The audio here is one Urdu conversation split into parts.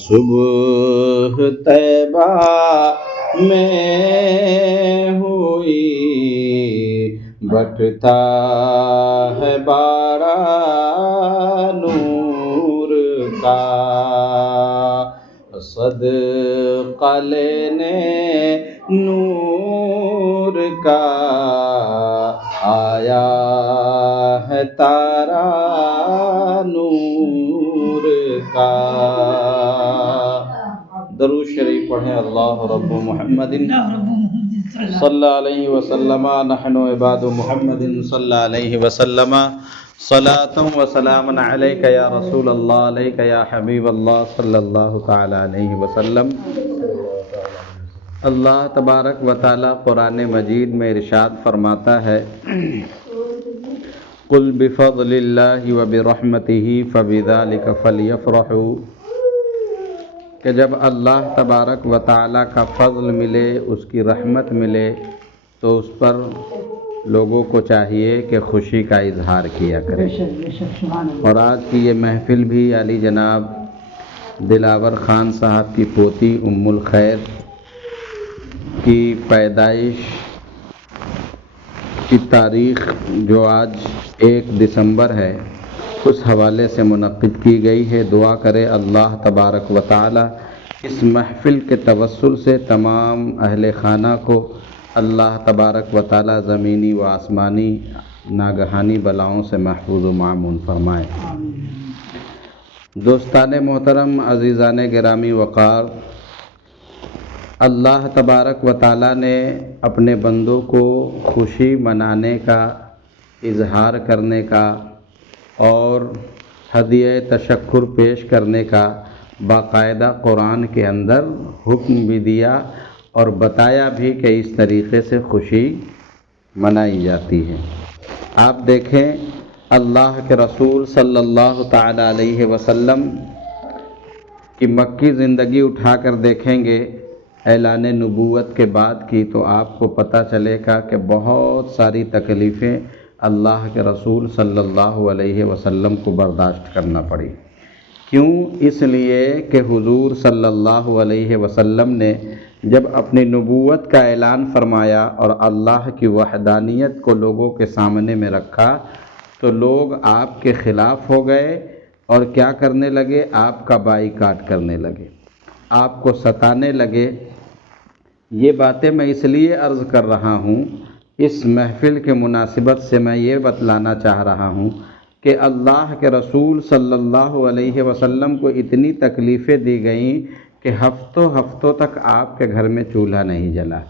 صبح طیبہ میں ہوئی، بٹتا ہے بارہ نور کا، صدقہ لینے نور کا آیا ہے تارا نور کا۔ درود شریف پڑھیں۔ اللہ رب محمد صلی اللہ علیہ وسلم، نحن عباد محمد صلی اللہ علیہ وسلم، صلاۃ و سلام علیک یا رسول اللہ، علیک یا حبیب اللہ صلی اللہ تعالی علیہ وسلم۔ اللہ تبارک و تعالی قرآن مجید میں ارشاد فرماتا ہے، قل بفضل اللہ وبرحمتہ فبذلک فلیفرحوا، کہ جب اللہ تبارک و تعالی کا فضل ملے، اس کی رحمت ملے، تو اس پر لوگوں کو چاہیے کہ خوشی کا اظہار کیا کرے۔ اور آج کی یہ محفل بھی علی جناب دلاور خان صاحب کی پوتی ام الخیر کی پیدائش کی تاریخ جو آج 1 دسمبر ہے، اس حوالے سے منعقد کی گئی ہے۔ دعا کرے اللہ تبارک و تعالی اس محفل کے توسل سے تمام اہل خانہ کو اللہ تبارک و تعالی زمینی و آسمانی ناگہانی بلاؤں سے محفوظ و معمون فرمائے۔ دوستان محترم، عزیزان گرامی وقار، اللہ تبارک و تعالی نے اپنے بندوں کو خوشی منانے کا، اظہار کرنے کا اور ہدیہ تشکر پیش کرنے کا باقاعدہ قرآن کے اندر حکم بھی دیا اور بتایا بھی کہ اس طریقے سے خوشی منائی جاتی ہے۔ آپ دیکھیں، اللہ کے رسول صلی اللہ تعالی علیہ وسلم کی مکی زندگی اٹھا کر دیکھیں گے اعلان نبوت کے بعد کی، تو آپ کو پتہ چلے گا کہ بہت ساری تکلیفیں اللہ کے رسول صلی اللہ علیہ وسلم کو برداشت کرنا پڑی۔ کیوں؟ اس لیے کہ حضور صلی اللہ علیہ وسلم نے جب اپنی نبوت کا اعلان فرمایا اور اللہ کی وحدانیت کو لوگوں کے سامنے میں رکھا، تو لوگ آپ کے خلاف ہو گئے اور کیا کرنے لگے؟ آپ کا بائیکاٹ کرنے لگے، آپ کو ستانے لگے۔ یہ باتیں میں اس لیے عرض کر رہا ہوں، اس محفل کے مناسبت سے میں یہ بتلانا چاہ رہا ہوں کہ اللہ کے رسول صلی اللہ علیہ وسلم کو اتنی تکلیفیں دی گئیں کہ ہفتوں تک آپ کے گھر میں چولہا نہیں جلا،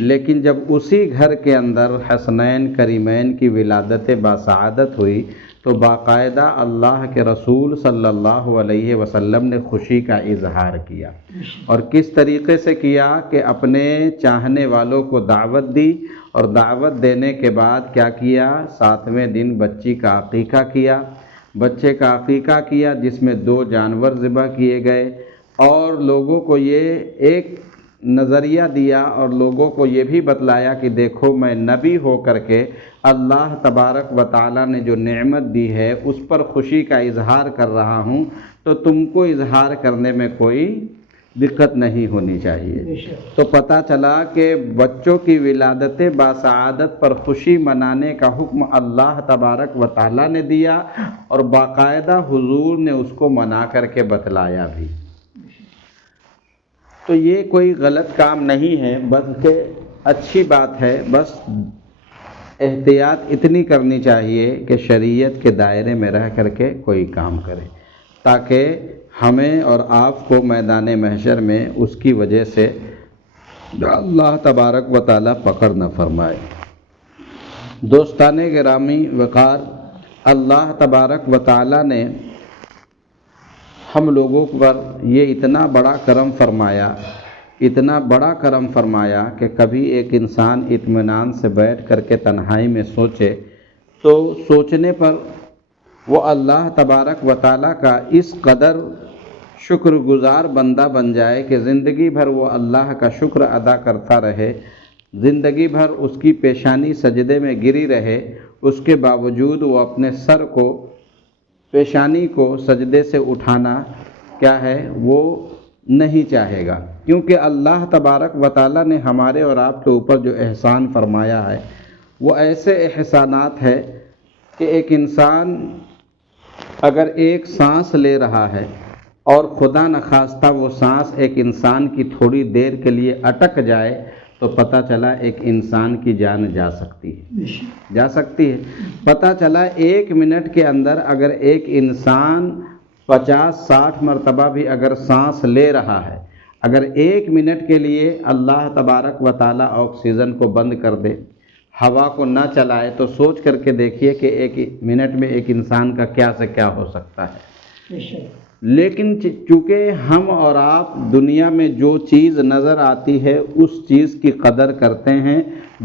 لیکن جب اسی گھر کے اندر حسنین کریمین کی ولادت باسعادت ہوئی تو باقاعدہ اللہ کے رسول صلی اللہ علیہ وسلم نے خوشی کا اظہار کیا۔ اور کس طریقے سے کیا کہ اپنے چاہنے والوں کو دعوت دی، اور دعوت دینے کے بعد کیا کیا؟ 7ویں دن بچی کا عقیقہ کیا، بچے کا عقیقہ کیا جس میں 2 جانور ذبح کیے گئے، اور لوگوں کو یہ ایک نظریہ دیا اور لوگوں کو یہ بھی بتلایا کہ دیکھو، میں نبی ہو کر کے اللہ تبارک و تعالیٰ نے جو نعمت دی ہے اس پر خوشی کا اظہار کر رہا ہوں، تو تم کو اظہار کرنے میں کوئی دقت نہیں ہونی چاہیے۔ تو پتہ چلا کہ بچوں کی ولادت باسعادت پر خوشی منانے کا حکم اللہ تبارک و تعالیٰ نے دیا، اور باقاعدہ حضور نے اس کو منا کر کے بتلایا بھی۔ تو یہ کوئی غلط کام نہیں ہے، بلکہ اچھی بات ہے، بس احتیاط اتنی کرنی چاہیے کہ شریعت کے دائرے میں رہ کر کے کوئی کام کرے، تاکہ ہمیں اور آپ کو میدان محشر میں اس کی وجہ سے اللہ تبارک و تعالیٰ پکڑ نہ فرمائے۔ دوستان گرامی وقار، اللہ تبارک و تعالیٰ نے ہم لوگوں پر یہ اتنا بڑا کرم فرمایا کہ کبھی ایک انسان اطمینان سے بیٹھ کر کے تنہائی میں سوچے، تو سوچنے پر وہ اللہ تبارک و تعالیٰ کا اس قدر شکر گزار بندہ بن جائے کہ زندگی بھر وہ اللہ کا شکر ادا کرتا رہے، زندگی بھر اس کی پیشانی سجدے میں گری رہے، اس کے باوجود وہ اپنے سر کو، پیشانی کو سجدے سے اٹھانا کیا ہے وہ نہیں چاہے گا، کیونکہ اللہ تبارک و تعالیٰ نے ہمارے اور آپ کے اوپر جو احسان فرمایا ہے وہ ایسے احسانات ہے کہ ایک انسان اگر ایک سانس لے رہا ہے اور خدا نخواستہ وہ سانس ایک انسان کی تھوڑی دیر کے لیے اٹک جائے تو پتہ چلا ایک انسان کی جان جا سکتی ہے پتہ چلا 1 منٹ کے اندر اگر ایک انسان 50-60 مرتبہ بھی اگر سانس لے رہا ہے، اگر 1 منٹ کے لیے اللہ تبارک و تعالیٰ آکسیجن کو بند کر دے، ہوا کو نہ چلائے، تو سوچ کر کے دیکھیے کہ 1 منٹ میں ایک انسان کا کیا سے کیا ہو سکتا ہے۔ لیکن چونکہ ہم اور آپ دنیا میں جو چیز نظر آتی ہے اس چیز کی قدر کرتے ہیں،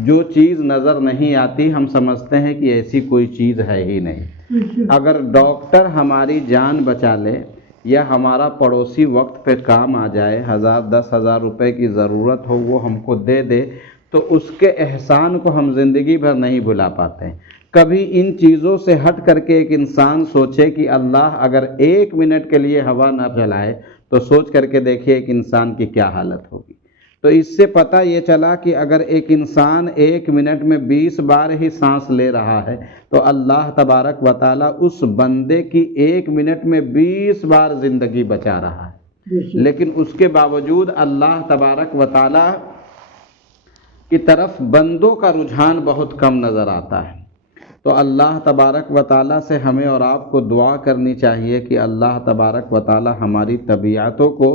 جو چیز نظر نہیں آتی ہم سمجھتے ہیں کہ ایسی کوئی چیز ہے ہی نہیں۔ اگر ڈاکٹر ہماری جان بچا لے یا ہمارا پڑوسی وقت پہ کام آ جائے، 1000-10,000 روپے کی ضرورت ہو وہ ہم کو دے دے، تو اس کے احسان کو ہم زندگی بھر نہیں بھلا پاتے ہیں۔ کبھی ان چیزوں سے ہٹ کر کے ایک انسان سوچے کہ اللہ اگر 1 منٹ کے لیے ہوا نہ چلائے تو سوچ کر کے دیکھیے ایک انسان کی کیا حالت ہوگی۔ تو اس سے پتہ یہ چلا کہ اگر ایک انسان 1 منٹ میں 20 بار ہی سانس لے رہا ہے تو اللہ تبارک و تعالیٰ اس بندے کی 1 منٹ میں 20 بار زندگی بچا رہا ہے، لیکن اس کے باوجود اللہ تبارک و تعالیٰ کی طرف بندوں کا رجحان بہت کم نظر آتا ہے۔ تو اللہ تبارک و تعالیٰ سے ہمیں اور آپ کو دعا کرنی چاہیے کہ اللہ تبارک و تعالیٰ ہماری طبیعتوں کو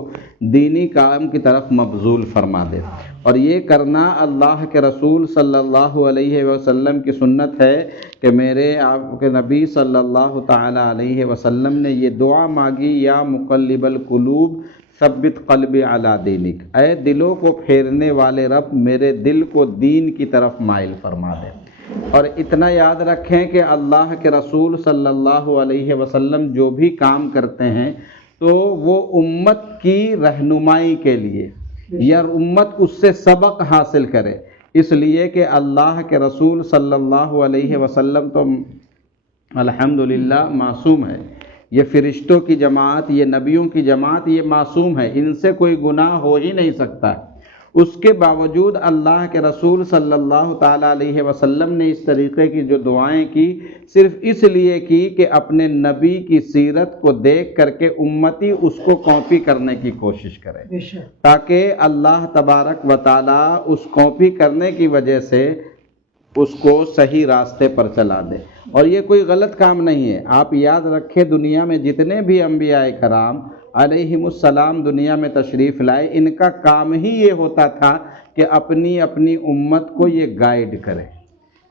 دینی کام کی طرف مبذول فرما دے، اور یہ کرنا اللہ کے رسول صلی اللہ علیہ وسلم کی سنت ہے کہ میرے آپ کے نبی صلی اللہ تعالیٰ علیہ وسلم نے یہ دعا مانگی، یا مقلب القلوب ثبت قلبی علی دینک، اے دلوں کو پھیرنے والے رب میرے دل کو دین کی طرف مائل فرما دے۔ اور اتنا یاد رکھیں کہ اللہ کے رسول صلی اللہ علیہ وسلم جو بھی کام کرتے ہیں تو وہ امت کی رہنمائی کے لیے یا امت اس سے سبق حاصل کرے، اس لیے کہ اللہ کے رسول صلی اللہ علیہ وسلم تو الحمدللہ معصوم ہے، یہ فرشتوں کی جماعت، یہ نبیوں کی جماعت، یہ معصوم ہے، ان سے کوئی گناہ ہو ہی نہیں سکتا۔ اس کے باوجود اللہ کے رسول صلی اللہ تعالیٰ علیہ وسلم نے اس طریقے کی جو دعائیں کی صرف اس لیے کی کہ اپنے نبی کی سیرت کو دیکھ کر کے امتی اس کو کاپی کرنے کی کوشش کرے، تاکہ اللہ تبارک و تعالیٰ اس کاپی کرنے کی وجہ سے اس کو صحیح راستے پر چلا دے۔ اور یہ کوئی غلط کام نہیں ہے۔ آپ یاد رکھیں دنیا میں جتنے بھی انبیاء کرام علیہم السلام دنیا میں تشریف لائے، ان کا کام ہی یہ ہوتا تھا کہ اپنی اپنی امت کو یہ گائیڈ کریں،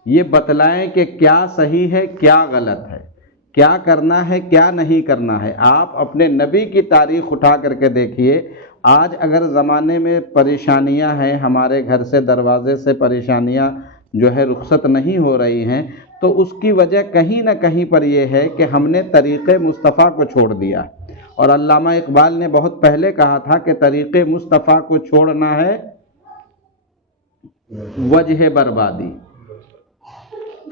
یہ بتلائیں کہ کیا صحیح ہے کیا غلط ہے، کیا کرنا ہے کیا نہیں کرنا ہے۔ آپ اپنے نبی کی تاریخ اٹھا کر کے دیکھیے، آج اگر زمانے میں پریشانیاں ہیں، ہمارے گھر سے دروازے سے پریشانیاں جو ہے رخصت نہیں ہو رہی ہیں، تو اس کی وجہ کہیں نہ کہیں پر یہ ہے کہ ہم نے طریق مصطفیٰ کو چھوڑ دیا۔ اور علامہ اقبال نے بہت پہلے کہا تھا کہ طریق مصطفیٰ کو چھوڑنا ہے وجہ بربادی۔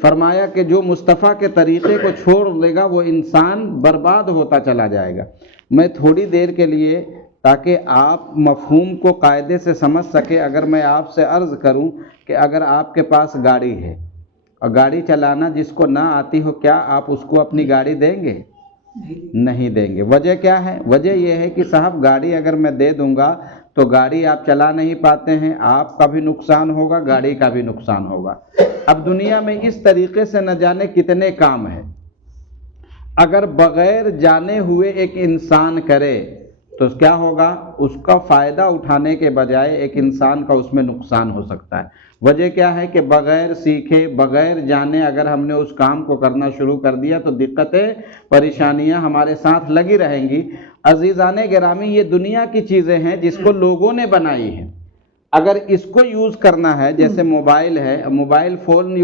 فرمایا کہ جو مصطفیٰ کے طریقے کو چھوڑ دے گا وہ انسان برباد ہوتا چلا جائے گا۔ میں تھوڑی دیر کے لیے تاکہ آپ مفہوم کو قاعدے سے سمجھ سکے، اگر میں آپ سے عرض کروں کہ اگر آپ کے پاس گاڑی ہے اور گاڑی چلانا جس کو نہ آتی ہو، کیا آپ اس کو اپنی گاڑی دیں گے؟ نہیں دیں گے۔ وجہ کیا ہے؟ وجہ یہ ہے کہ صاحب گاڑی اگر میں دے دوں گا تو گاڑی آپ چلا نہیں پاتے ہیں، آپ کا بھی نقصان ہوگا، گاڑی کا بھی نقصان ہوگا۔ اب دنیا میں اس طریقے سے نہ جانے کتنے کام ہیں، اگر بغیر جانے ہوئے ایک انسان کرے تو کیا ہوگا؟ اس کا فائدہ اٹھانے کے بجائے ایک انسان کا اس میں نقصان ہو سکتا ہے۔ وجہ کیا ہے کہ بغیر سیکھے بغیر جانے اگر ہم نے اس کام کو کرنا شروع کر دیا تو دقتیں پریشانیاں ہمارے ساتھ لگی رہیں گی۔ عزیزان گرامی، یہ دنیا کی چیزیں ہیں جس کو لوگوں نے بنائی ہیں، اگر اس کو یوز کرنا ہے، جیسے موبائل ہے، موبائل فون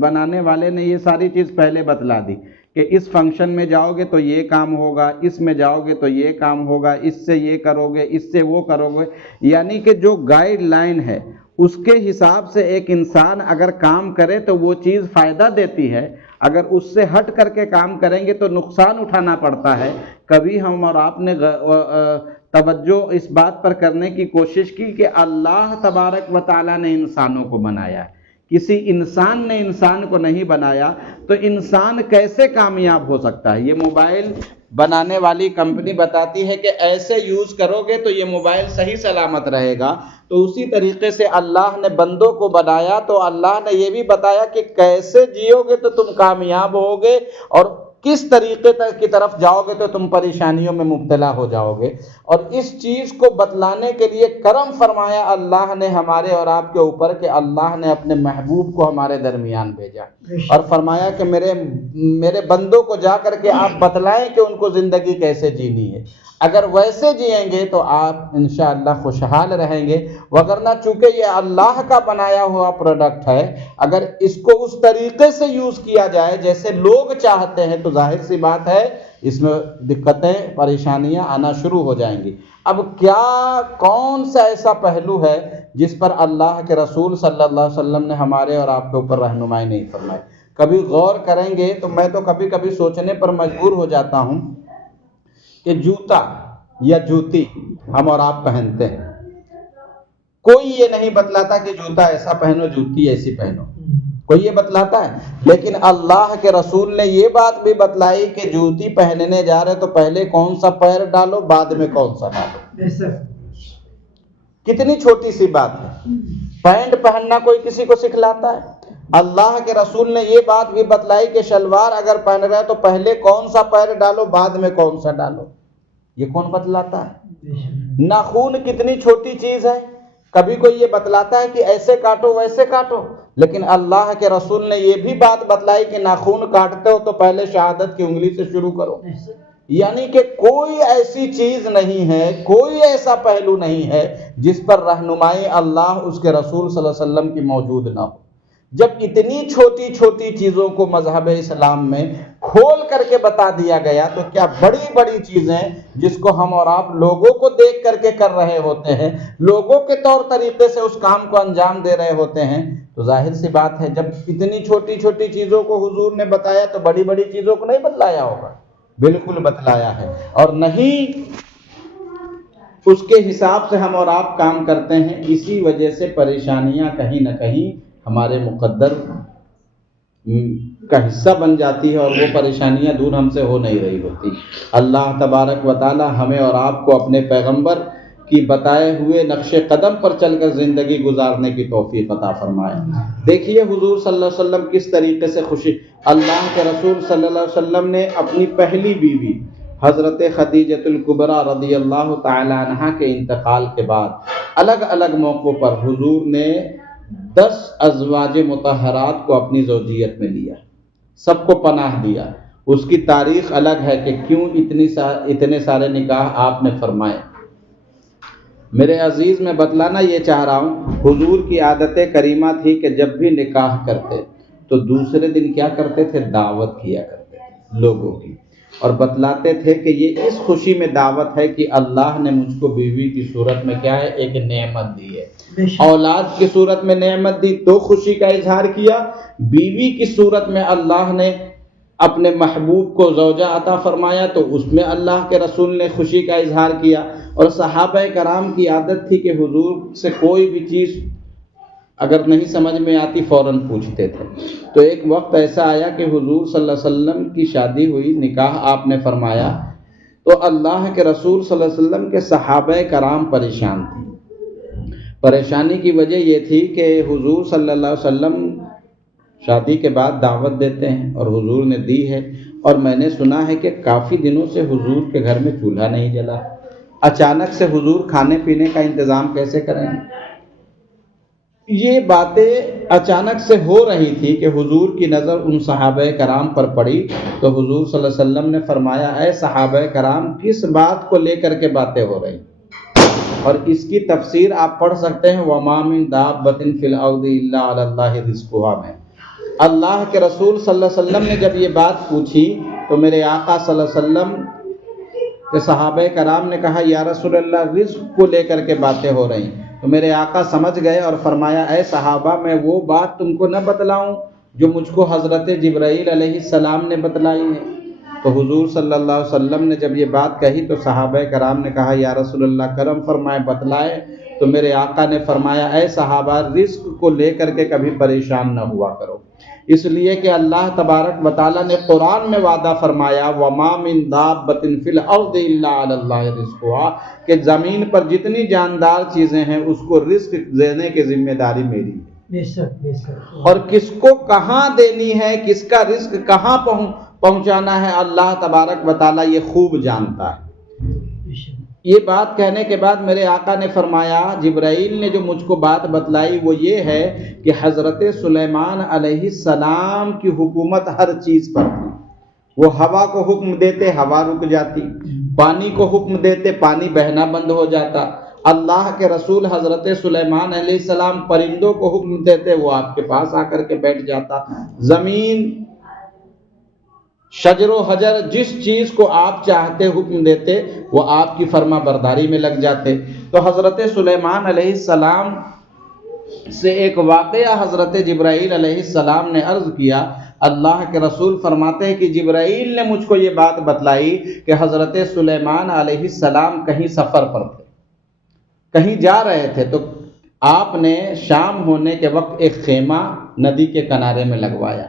بنانے والے نے یہ ساری چیز پہلے بتلا دی کہ اس فنکشن میں جاؤ گے تو یہ کام ہوگا، اس میں جاؤ گے تو یہ کام ہوگا، اس سے یہ کرو گے، اس سے وہ کرو گے، یعنی کہ جو گائیڈ لائن ہے اس کے حساب سے ایک انسان اگر کام کرے تو وہ چیز فائدہ دیتی ہے، اگر اس سے ہٹ کر کے کام کریں گے تو نقصان اٹھانا پڑتا ہے۔ کبھی ہم اور آپ نے توجہ اس بات پر کرنے کی کوشش کی کہ اللہ تبارک و تعالیٰ نے انسانوں کو بنایا ہے، کسی انسان نے انسان کو نہیں بنایا، تو انسان کیسے کامیاب ہو سکتا ہے؟ یہ موبائل بنانے والی کمپنی بتاتی ہے کہ ایسے یوز کرو گے تو یہ موبائل صحیح سلامت رہے گا، تو اسی طریقے سے اللہ نے بندوں کو بنایا تو اللہ نے یہ بھی بتایا کہ کیسے جیو گے تو تم کامیاب ہوگے، اور کس طریقے کی طرف جاؤ گے تو تم پریشانیوں میں مبتلا ہو جاؤ گے۔ اور اس چیز کو بتلانے کے لیے کرم فرمایا اللہ نے ہمارے اور آپ کے اوپر کہ اللہ نے اپنے محبوب کو ہمارے درمیان بھیجا اور فرمایا کہ میرے بندوں کو جا کر کے آپ بتلائیں کہ ان کو زندگی کیسے جینی ہے۔ اگر ویسے جئیں گے تو آپ انشاءاللہ خوشحال رہیں گے، وگرنہ چونکہ یہ اللہ کا بنایا ہوا پروڈکٹ ہے، اگر اس کو اس طریقے سے یوز کیا جائے جیسے لوگ چاہتے ہیں تو ظاہر سی بات ہے اس میں دقتیں پریشانیاں آنا شروع ہو جائیں گی۔ اب کون سا ایسا پہلو ہے جس پر اللہ کے رسول صلی اللہ علیہ وسلم نے ہمارے اور آپ کے اوپر رہنمائی نہیں فرمائی؟ کبھی غور کریں گے تو میں تو کبھی کبھی سوچنے پر مجبور ہو جاتا ہوں کہ جوتا یا جوتی ہم اور آپ پہنتے ہیں، کوئی یہ نہیں بتلاتا کہ جوتا ایسا پہنو، جوتی ایسی پہنو، کوئی یہ بتلاتا ہے؟ لیکن اللہ کے رسول نے یہ بات بھی بتلائی کہ جوتی پہننے جا رہے تو پہلے کون سا پیر ڈالو، بعد میں کون سا ڈالو۔ کتنی چھوٹی سی بات ہے۔ پینٹ پہننا کوئی کسی کو سکھلاتا ہے؟ اللہ کے رسول نے یہ بات بھی بتلائی کہ شلوار اگر پہن رہے تو پہلے کون سا پیر ڈالو، بعد میں کون سا ڈالو۔ یہ کون بتلاتا ہے؟ ناخون کتنی چھوٹی چیز ہے، کبھی کوئی یہ بتلاتا ہے کہ ایسے کاٹو ویسے کاٹو، لیکن اللہ کے رسول نے یہ بھی بات بتلائی کہ ناخون کاٹتے ہو تو پہلے شہادت کی انگلی سے شروع کرو۔ یعنی کہ کوئی ایسی چیز نہیں ہے، کوئی ایسا پہلو نہیں ہے جس پر رہنمائی اللہ اس کے رسول صلی اللہ علیہ وسلم کی موجود نہ ہو۔ جب اتنی چھوٹی چھوٹی چیزوں کو مذہب اسلام میں کھول کر کے بتا دیا گیا تو کیا بڑی بڑی چیزیں جس کو ہم اور آپ لوگوں کو دیکھ کر کے کر رہے ہوتے ہیں، لوگوں کے طور طریقے سے اس کام کو انجام دے رہے ہوتے ہیں، تو ظاہر سی بات ہے جب اتنی چھوٹی چھوٹی چیزوں کو حضور نے بتایا تو بڑی بڑی چیزوں کو نہیں بتلایا ہوگا؟ بالکل بتلایا ہے، اور نہیں اس کے حساب سے ہم اور آپ کام کرتے ہیں، اسی وجہ سے پریشانیاں کہیں نہ کہیں ہمارے مقدر کا حصہ بن جاتی ہے اور وہ پریشانیاں دور ہم سے ہو نہیں رہی ہوتی۔ اللہ تبارک و تعالی ہمیں اور آپ کو اپنے پیغمبر کی بتائے ہوئے نقش قدم پر چل کر زندگی گزارنے کی توفیق عطا فرمائے۔ دیکھیے حضور صلی اللہ علیہ وسلم کس طریقے سے خوشی، اللہ کے رسول صلی اللہ علیہ وسلم نے اپنی پہلی بیوی حضرت خدیجۃ الکبریٰ رضی اللہ تعالی عنہا کے انتقال کے بعد الگ الگ موقعوں پر حضور نے 10 ازواج مطہرات کو اپنی زوجیت میں لیا، سب کو پناہ دیا۔ اس کی تاریخ الگ ہے کہ کیوں اتنے سارے نکاح آپ نے فرمائے۔ میرے عزیز میں بتلانا یہ چاہ رہا ہوں، حضور کی عادت کریمہ تھی کہ جب بھی نکاح کرتے تو دوسرے دن کیا کرتے تھے؟ دعوت کیا کرتے تھے لوگوں کی، اور بتلاتے تھے کہ یہ اس خوشی میں دعوت ہے کہ اللہ نے مجھ کو بیوی کی صورت میں کیا ہے؟ ایک نعمت دی ہے۔ اولاد کی صورت میں نعمت دی تو خوشی کا اظہار کیا، بیوی کی صورت میں اللہ نے اپنے محبوب کو زوجہ عطا فرمایا تو اس میں اللہ کے رسول نے خوشی کا اظہار کیا۔ اور صحابہ کرام کی عادت تھی کہ حضور سے کوئی بھی چیز اگر نہیں سمجھ میں آتی فوراً پوچھتے تھے۔ تو ایک وقت ایسا آیا کہ حضور صلی اللہ علیہ وسلم کی شادی ہوئی، نکاح آپ نے فرمایا، تو اللہ کے رسول صلی اللہ علیہ وسلم کے صحابہ کرام پریشان تھے۔ پریشانی کی وجہ یہ تھی کہ حضور صلی اللہ علیہ وسلم شادی کے بعد دعوت دیتے ہیں اور حضور نے دی ہے، اور میں نے سنا ہے کہ کافی دنوں سے حضور کے گھر میں چولہا نہیں جلا، اچانک سے حضور کھانے پینے کا انتظام کیسے کریں گے؟ یہ باتیں اچانک سے ہو رہی تھی کہ حضور کی نظر ان صحابہ کرام پر پڑی تو حضور صلی اللہ علیہ وسلم نے فرمایا، اے صحابہ کرام کس بات کو لے کر کے باتیں ہو رہی؟ اور اس کی تفسیر آپ پڑھ سکتے ہیں وَمَا مِن دَابَّةٍ فِي الْأَرْضِ إِلَّا عَلَى اللَّهِ رِزْقُهَا میں۔ اللہ کے رسول صلی اللہ علیہ وسلم نے جب یہ بات پوچھی تو میرے آقا صلی اللہ علیہ وسلم کے صحابہ کرام نے کہا، یا رسول اللہ رزق کو لے کر کے باتیں ہو رہی۔ تو میرے آقا سمجھ گئے اور فرمایا، اے صحابہ میں وہ بات تم کو نہ بتلاؤں جو مجھ کو حضرت جبرائیل علیہ السلام نے بتلائی ہے؟ تو حضور صلی اللہ علیہ وسلم نے جب یہ بات کہی تو صحابہ کرام نے کہا یا رسول اللہ کرم فرمائے بتلائے. تو میرے آقا نے فرمایا اے صحابہ رزق کو لے کر کے کبھی پریشان نہ ہوا کرو، اس لیے کہ اللہ تبارک و تعالیٰ نے قرآن میں وعدہ فرمایا وَمَا مِن دَابَّةٍ فِي الْأَرْضِ إِلَّا عَلَى اللَّهِ رِزْقُهَا کہ زمین پر جتنی جاندار چیزیں ہیں اس کو رزق دینے کی ذمہ داری میری ہے. اور کس کو کہاں دینی ہے، کس کا رزق کہاں پہنچانا ہے، اللہ تبارک و تعالیٰ یہ خوب جانتا ہے. یہ بات کہنے کے بعد میرے آقا نے فرمایا جبرائیل نے جو مجھ کو بات بتلائی وہ یہ ہے کہ حضرت سلیمان علیہ السلام کی حکومت ہر چیز پر تھی. وہ ہوا کو حکم دیتے ہوا رک جاتی، پانی کو حکم دیتے پانی بہنا بند ہو جاتا. اللہ کے رسول حضرت سلیمان علیہ السلام پرندوں کو حکم دیتے وہ آپ کے پاس آ کر کے بیٹھ جاتا. زمین، شجر و حجر، جس چیز کو آپ چاہتے حکم دیتے وہ آپ کی فرما برداری میں لگ جاتے. تو حضرت سلیمان علیہ السلام سے ایک واقعہ حضرت جبرائیل علیہ السلام نے عرض کیا. اللہ کے رسول فرماتے ہیں کہ جبرائیل نے مجھ کو یہ بات بتلائی کہ حضرت سلیمان علیہ السلام کہیں سفر پر تھے، کہیں جا رہے تھے، تو آپ نے شام ہونے کے وقت ایک خیمہ ندی کے کنارے میں لگوایا.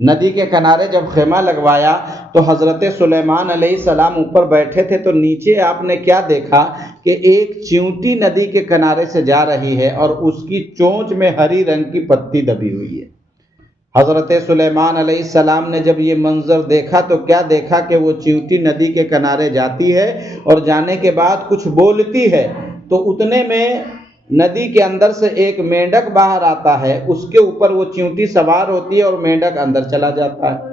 ندی کے کنارے جب خیمہ لگوایا تو حضرت سلیمان علیہ السلام اوپر بیٹھے تھے تو نیچے آپ نے کیا دیکھا کہ ایک چیونٹی ندی کے کنارے سے جا رہی ہے اور اس کی چونچ میں ہری رنگ کی پتی دبی ہوئی ہے. حضرت سلیمان علیہ السلام نے جب یہ منظر دیکھا تو کیا دیکھا کہ وہ چیونٹی ندی کے کنارے جاتی ہے اور جانے کے بعد کچھ بولتی ہے تو اتنے میں ندی کے اندر سے ایک مینڈک باہر آتا ہے، اس کے اوپر وہ چیونٹی سوار ہوتی ہے اور مینڈک اندر چلا جاتا ہے.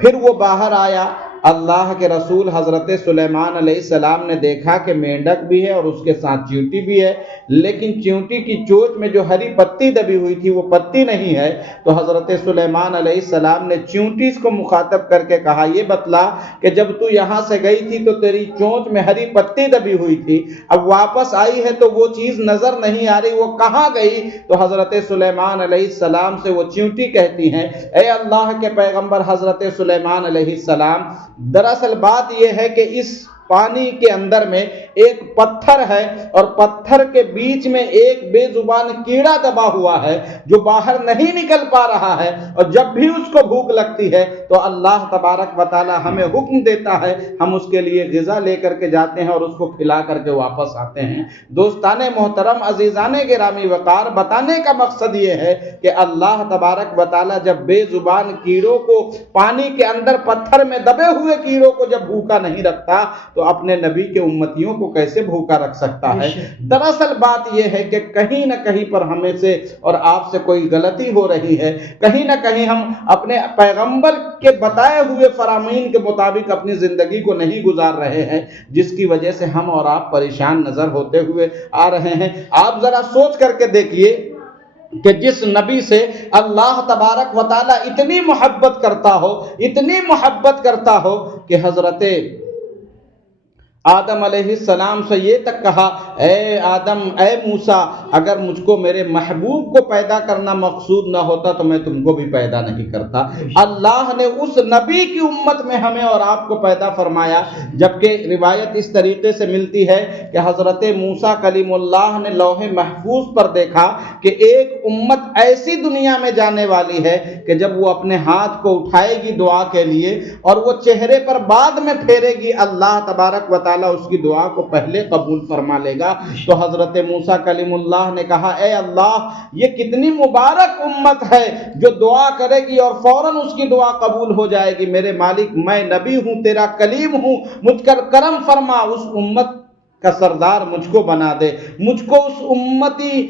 پھر وہ باہر آیا، اللہ کے رسول حضرت سلیمان علیہ السلام نے دیکھا کہ مینڈک بھی ہے اور اس کے ساتھ چیونٹی بھی ہے، لیکن چیونٹی کی چونچ میں جو ہری پتی دبی ہوئی تھی وہ پتی نہیں ہے. تو حضرت سلیمان علیہ السلام نے چیونٹی کو مخاطب کر کے کہا یہ بتلا کہ جب تو یہاں سے گئی تھی تو تیری چونچ میں ہری پتی دبی ہوئی تھی، اب واپس آئی ہے تو وہ چیز نظر نہیں آ رہی، وہ کہاں گئی؟ تو حضرت سلیمان علیہ السلام سے وہ چیونٹی کہتی ہیں اے اللہ کے پیغمبر حضرت سلیمان علیہ السلام، دراصل بات یہ ہے کہ اس پانی کے اندر میں ایک پتھر ہے اور پتھر کے بیچ میں ایک بے زبان کیڑا دبا ہوا ہے جو باہر نہیں نکل پا رہا ہے، اور جب بھی اس کو بھوک لگتی ہے تو اللہ تبارک و تعالی ہمیں حکم دیتا ہے، ہم اس کے لیے غذا لے کر کے جاتے ہیں اور اس کو کھلا کر کے واپس آتے ہیں. دوستان محترم، عزیزان گرامی وقار، بتانے کا مقصد یہ ہے کہ اللہ تبارک و تعالی جب بے زبان کیڑوں کو، پانی کے اندر پتھر میں دبے ہوئے کیڑوں کو جب بھوکا نہیں رکھتا تو اپنے نبی کے امتیوں کو کیسے بھوکا رکھ سکتا ہے؟ دراصل بات یہ ہے کہ کہیں نہ کہیں پر ہمیں سے اور آپ سے کوئی غلطی ہو رہی ہے، کہیں نہ کہیں ہم اپنے پیغمبر کے بتائے ہوئے فرامین کے مطابق اپنی زندگی کو نہیں گزار رہے ہیں، جس کی وجہ سے ہم اور آپ پریشان نظر ہوتے ہوئے آ رہے ہیں. آپ ذرا سوچ کر کے دیکھیے کہ جس نبی سے اللہ تبارک و تعالی اتنی محبت کرتا ہو، اتنی محبت کرتا ہو کہ حضرت آدم علیہ السلام سے یہ تک کہا اے آدم، اے موسیٰ، اگر مجھ کو میرے محبوب کو پیدا کرنا مقصود نہ ہوتا تو میں تم کو بھی پیدا نہیں کرتا. اللہ نے اس نبی کی امت میں ہمیں اور آپ کو پیدا فرمایا. جبکہ روایت اس طریقے سے ملتی ہے کہ حضرت موسیٰ کلیم اللہ نے لوح محفوظ پر دیکھا کہ ایک امت ایسی دنیا میں جانے والی ہے کہ جب وہ اپنے ہاتھ کو اٹھائے گی دعا کے لیے اور وہ چہرے پر بعد میں پھیرے گی، اللہ تبارک و تعالی اس کی دعا کو پہلے قبول فرما لے گا. تو حضرت موسیٰ کلیم اللہ نے کہا اے اللہ، یہ کتنی مبارک امت ہے جو دعا کرے گی اور فوراً اس کی دعا قبول ہو جائے گی. میرے مالک، میں نبی ہوں، تیرا کلیم ہوں، مجھ پر کرم فرما، اس امت کا سردار مجھ کو بنا دے، مجھ کو اس امتی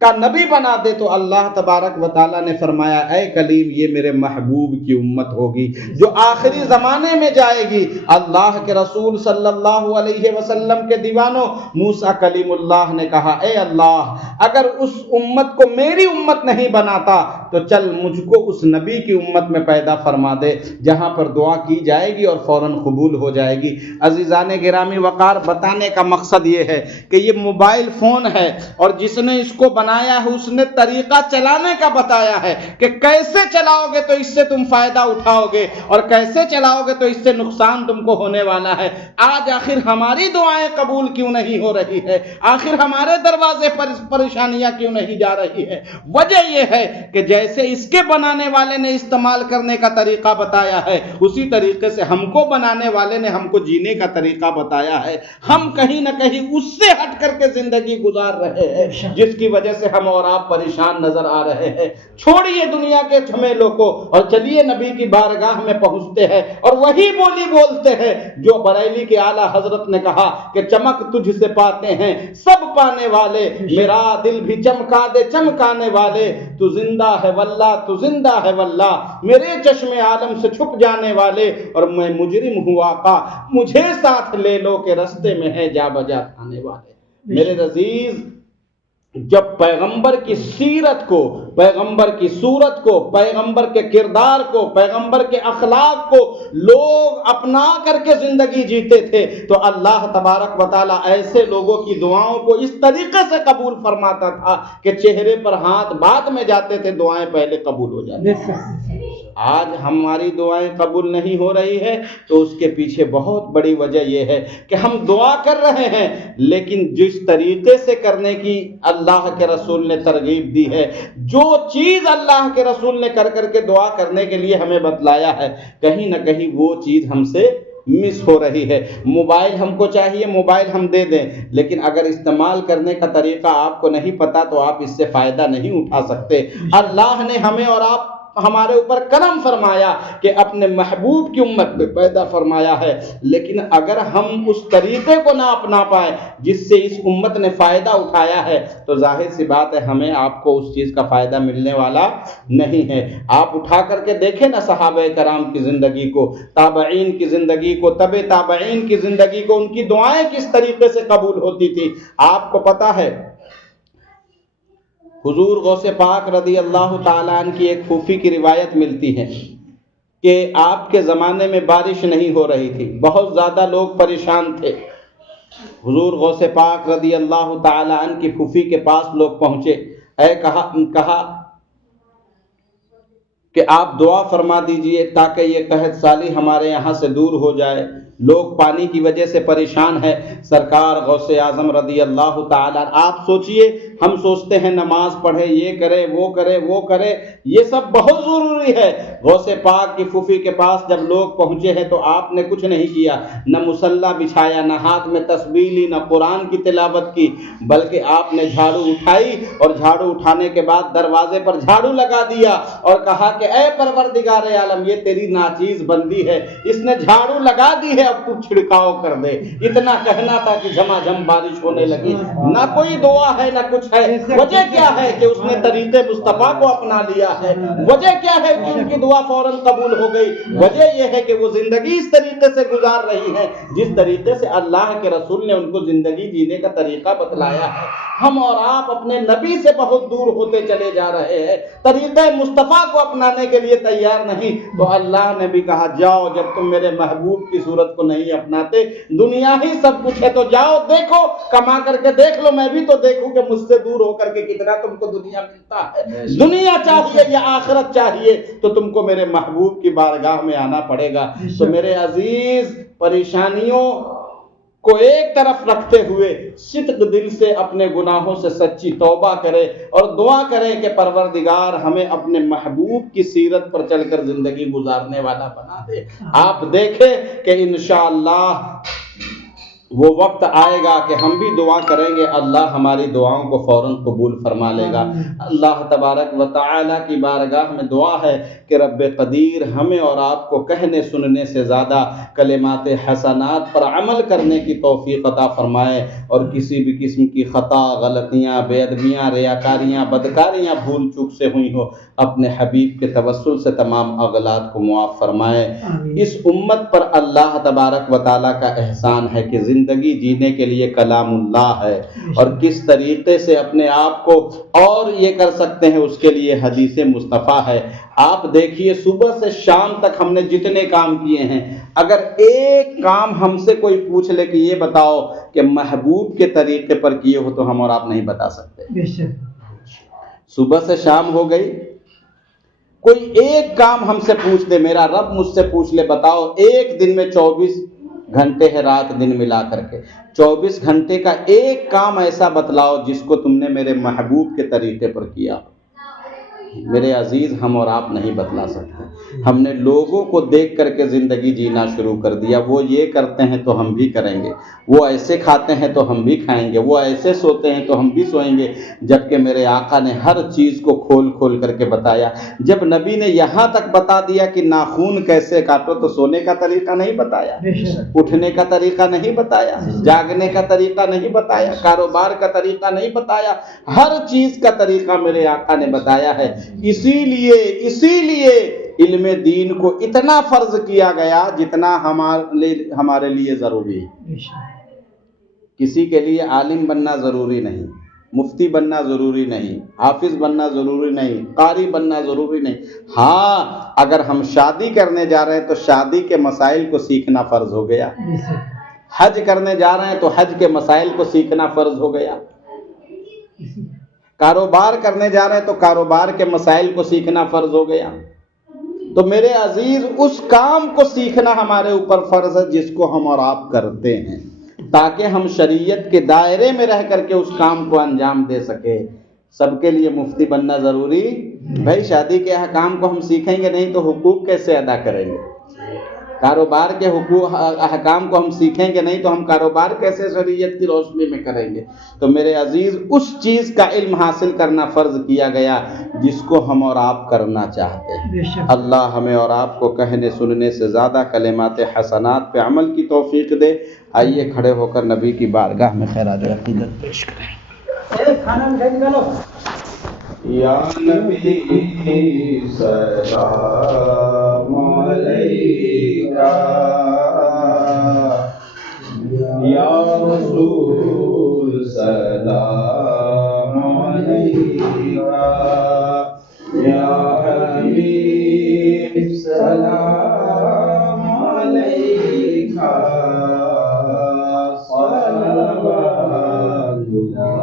کا نبی بنا دے. تو اللہ تبارک و تعالیٰ نے فرمایا اے کلیم، یہ میرے محبوب کی امت ہوگی جو آخری زمانے میں جائے گی. اللہ کے رسول صلی اللہ علیہ وسلم کے دیوانوں، موسیٰ کلیم اللہ نے کہا اے اللہ، اگر اس امت کو میری امت نہیں بناتا تو چل مجھ کو اس نبی کی امت میں پیدا فرما دے جہاں پر دعا کی جائے گی اور فوراً قبول ہو جائے گی۔ عزیزان گرامی وقار، بتانے کا مقصد یہ ہے کہ یہ موبائل فون ہے اور جس نے اس کو بنایا ہے اس نے طریقہ چلانے کا بتایا ہے کہ کیسے چلاؤ گے تو اس سے تم فائدہ اٹھاؤ گے اور کیسے چلاؤ گے تو اس سے نقصان تم کو ہونے والا ہے۔ آج آخر ہماری دعائیں قبول کیوں نہیں ہو رہی ہے؟ آخر ہمارے دروازے پر پریشانیاں کیوں نہیں جا رہی ہے؟ وجہ یہ ہے کہ جیسے اس کے بنانے والے نے استعمال کرنے کا طریقہ بتایا ہے اسی طریقے سے ہم کو بنانے والے نے ہم کو جینے کا طریقہ بتایا ہے۔ ہم کہیں نہ کہیں اس سے ہٹ کر کے زندگی گزار رہے ہیں جس کی وجہ سے ہم اور آپ پریشان نظر آ رہے ہیں۔ چھوڑیے دنیا کے جھمیلوں کو اور چلیے نبی کی بارگاہ میں پہنچتے ہیں اور وہی بولی بولتے ہیں جو بریلی کے اعلیٰ حضرت نے کہا کہ چمک تجھ سے پاتے ہیں سب پانے والے، میرا دل بھی چمکا دے چمکانے والے، تو زندہ ہے واللہ تو زندہ ہے واللہ، میرے چشم عالم سے چھپ جانے والے، اور میں مجرم ہوں آقا مجھے ساتھ لے لو کہ رستے میں ہے جا بجا کھانے والے۔ میرے عزیز، جب پیغمبر کی سیرت کو، پیغمبر کی صورت کو، پیغمبر کے کردار کو، پیغمبر کے اخلاق کو لوگ اپنا کر کے زندگی جیتے تھے تو اللہ تبارک و تعالیٰ ایسے لوگوں کی دعاؤں کو اس طریقے سے قبول فرماتا تھا کہ چہرے پر ہاتھ بعد میں جاتے تھے، دعائیں پہلے قبول ہو جاتی تھیں۔ آج ہماری دعائیں قبول نہیں ہو رہی ہے تو اس کے پیچھے بہت بڑی وجہ یہ ہے کہ ہم دعا کر رہے ہیں لیکن جس طریقے سے کرنے کی اللہ کے رسول نے ترغیب دی ہے، جو چیز اللہ کے رسول نے کر کے دعا کرنے کے لیے ہمیں بتلایا ہے، کہیں نہ کہیں وہ چیز ہم سے مس ہو رہی ہے۔ موبائل ہم کو چاہیے، موبائل ہم دے دیں، لیکن اگر استعمال کرنے کا طریقہ آپ کو نہیں پتا تو آپ اس سے فائدہ نہیں اٹھا سکتے۔ اللہ نے ہمیں اور آپ ہمارے اوپر کرم فرمایا کہ اپنے محبوب کی امت میں پیدا فرمایا ہے، لیکن اگر ہم اس طریقے کو نہ اپنا پائے جس سے اس امت نے فائدہ اٹھایا ہے تو ظاہر سی بات ہے ہمیں آپ کو اس چیز کا فائدہ ملنے والا نہیں ہے۔ آپ اٹھا کر کے دیکھیں نا صحابہ کرام کی زندگی کو، تابعین کی زندگی کو، تبع تابعین کی زندگی کو، ان کی دعائیں کس طریقے سے قبول ہوتی تھی۔ آپ کو پتا ہے حضور غوث پاک رضی اللہ تعالیٰ عنہ کی ایک پھوپھی کی روایت ملتی ہے کہ آپ کے زمانے میں بارش نہیں ہو رہی تھی، بہت زیادہ لوگ پریشان تھے۔ حضور غوث پاک رضی اللہ تعالیٰ عنہ کی پھوپھی کے پاس لوگ پہنچے، کہا کہ آپ دعا فرما دیجئے تاکہ یہ قحط سالی ہمارے یہاں سے دور ہو جائے، لوگ پانی کی وجہ سے پریشان ہیں۔ سرکار غوث اعظم رضی اللہ تعالیٰ، آپ سوچئے، ہم سوچتے ہیں نماز پڑھے، یہ کرے وہ کرے وہ کرے، یہ سب بہت ضروری ہے۔ غوث پاک کی پھوپھی کے پاس جب لوگ پہنچے ہیں تو آپ نے کچھ نہیں کیا، نہ مصلی بچھایا، نہ ہاتھ میں تسبیح لی، نہ قرآن کی تلاوت کی، بلکہ آپ نے جھاڑو اٹھائی اور جھاڑو اٹھانے کے بعد دروازے پر جھاڑو لگا دیا اور کہا کہ اے پروردگار عالم، یہ تیری ناچیز بندی ہے، اس نے جھاڑو لگا دی ہے، اب تو چھڑکاؤ کر دے۔ اتنا کہنا تھا کہ جھماجھم بارش ہونے لگی۔ نہ کوئی دعا ہے نہ کچھ ہے۔ وجہ کیا ہے کہ اس نے طریقے مصطفیٰ کو اپنا لیا ہے۔ وجہ کیا ہے کہ ان کی دعا فوراً قبول ہو گئی؟ وجہ یہ ہے کہ وہ زندگی اس طریقے سے گزار رہی ہے جس طریقے سے اللہ کے رسول نے ان کو زندگی جینے کا طریقہ بتلایا ہے۔ ہم اور آپ اپنے نبی سے بہت دور ہوتے چلے جا رہے ہیں، طریقہ مصطفیٰ کو اپنانے کے لیے تیار نہیں۔ تو اللہ نے بھی کہا جاؤ، جب تم میرے محبوب کی صورت کو نہیں اپناتے، دنیا ہی سب کچھ ہے تو جاؤ دیکھو، کما کر کے دیکھ لو، میں بھی تو دیکھوں کہ مجھ سے دور ہو کر کے کتنا تم کو دنیا ملتا ہے۔ دنیا چاہیے یا آخرت چاہیے تو تم کو میرے محبوب کی بارگاہ میں آنا پڑے گا۔ تو میرے عزیز، پریشانیوں کو ایک طرف رکھتے ہوئے صدق دل سے اپنے گناہوں سے سچی توبہ کرے اور دعا کرے کہ پروردگار ہمیں اپنے محبوب کی سیرت پر چل کر زندگی گزارنے والا بنا دے۔ آپ دیکھیں کہ انشاءاللہ وہ وقت آئے گا کہ ہم بھی دعا کریں گے، اللہ ہماری دعاؤں کو فوراً قبول فرما لے گا۔ اللہ تبارک و تعالیٰ کی بارگاہ میں دعا ہے کہ رب قدیر ہمیں اور آپ کو کہنے سننے سے زیادہ کلمات حسنات پر عمل کرنے کی توفیق عطا فرمائے، اور کسی بھی قسم کی خطا، غلطیاں، بے ادبیاں، ریاکاریاں، بدکاریاں بھول چوک سے ہوئی ہو، اپنے حبیب کے توسل سے تمام اغلاط کو معاف فرمائے۔ اس امت پر اللہ تبارک و تعالیٰ کا احسان ہے کہ زندگی جینے کے لیے کلام اللہ ہے، اور کس طریقے سے اپنے آپ کو اور یہ کر سکتے ہیں اس کے لیے حدیث مصطفیٰ ہے۔ آپ دیکھیے صبح سے شام تک ہم نے جتنے کام کیے ہیں، اگر ایک کام ہم سے کوئی پوچھ لے کہ یہ بتاؤ کہ محبوب کے طریقے پر کیے ہو، تو ہم اور آپ نہیں بتا سکتے۔ صبح سے شام ہو گئی، کوئی ایک کام ہم سے پوچھ لے، میرا رب مجھ سے پوچھ لے بتاؤ ایک دن میں 24 گھنٹے ہے رات دن ملا کر کے، 24 گھنٹے کا ایک کام ایسا بتلاؤ جس کو تم نے میرے محبوب کے طریقے پر کیا۔ میرے عزیز ہم اور آپ نہیں بتلا سکتے۔ ہم نے لوگوں کو دیکھ کر کے زندگی جینا شروع کر دیا، وہ یہ کرتے ہیں تو ہم بھی کریں گے، وہ ایسے کھاتے ہیں تو ہم بھی کھائیں گے، وہ ایسے سوتے ہیں تو ہم بھی سوئیں گے، جبکہ میرے آقا نے ہر چیز کو کھول کھول کر کے بتایا۔ جب نبی نے یہاں تک بتا دیا کہ ناخون کیسے کاٹو، تو سونے کا طریقہ نہیں بتایا، اٹھنے کا طریقہ نہیں بتایا، جاگنے کا طریقہ نہیں بتایا، کاروبار کا طریقہ نہیں بتایا، ہر چیز کا طریقہ میرے آقا نے بتایا ہے۔ اسی لیے علم دین کو اتنا فرض کیا گیا جتنا ہمارے لیے ضروری ہے۔ کسی کے لیے عالم بننا ضروری نہیں، مفتی بننا ضروری نہیں، حافظ بننا ضروری نہیں، قاری بننا ضروری نہیں۔ ہاں اگر ہم شادی کرنے جا رہے ہیں تو شادی کے مسائل کو سیکھنا فرض ہو گیا، حج کرنے جا رہے ہیں تو حج کے مسائل کو سیکھنا فرض ہو گیا، کاروبار کرنے جا رہے ہیں تو کاروبار کے مسائل کو سیکھنا فرض ہو گیا۔ تو میرے عزیز اس کام کو سیکھنا ہمارے اوپر فرض ہے جس کو ہم اور آپ کرتے ہیں، تاکہ ہم شریعت کے دائرے میں رہ کر کے اس کام کو انجام دے سکے۔ سب کے لیے مفتی بننا ضروری بھائی، شادی کے احکام کو ہم سیکھیں گے نہیں تو حقوق کیسے ادا کریں گے؟ کاروبار کے حقوق احکام کو ہم سیکھیں گے نہیں تو ہم کاروبار کیسے شریعت کی روشنی میں کریں گے؟ تو میرے عزیز اس چیز کا علم حاصل کرنا فرض کیا گیا جس کو ہم اور آپ کرنا چاہتے ہیں۔ اللہ ہمیں اور آپ کو کہنے سننے سے زیادہ کلمات حسنات پہ عمل کی توفیق دے۔ آئیے کھڑے ہو کر نبی کی بارگاہ میں خراج عقیدت پیش کریں۔ یا نبی سلام علیکہ، یا رسول سلام علیکہ، یا حبیب سلام علیکہ، صلوات اللہ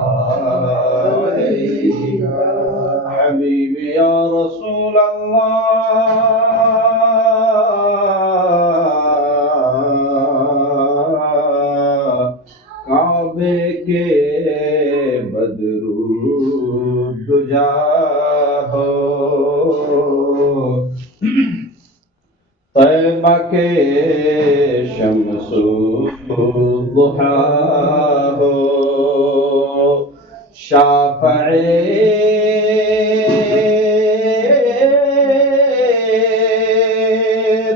علیکہ، حبیب یا رسول اللہ، کعبے کے بدرو دجا ہو، طیبہ کے شمس الضحیٰ ہو، شافع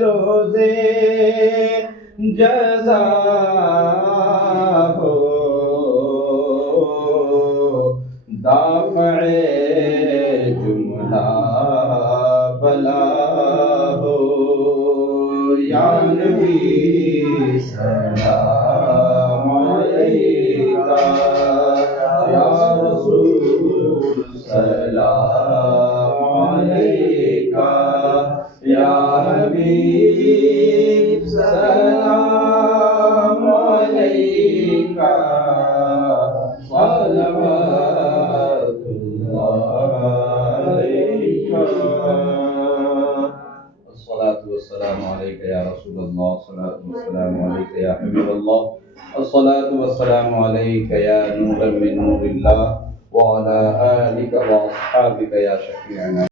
روزے جزا ہو، دافع جملہ بلا ہو، یا نبی سلام علیکہ، یا رسول سلام علیکہ، یا حبیب سلام علیکہ، صلوات اللہ علیکہ، الصلاة والسلام علیکہ یا رسول اللہ، الصلاة والسلام علیکہ یا حبیب اللہ، الصلاة والسلام علیکہ یا نورا من نور اللہ، وعلی آلک واصحابک یا شفیعنا۔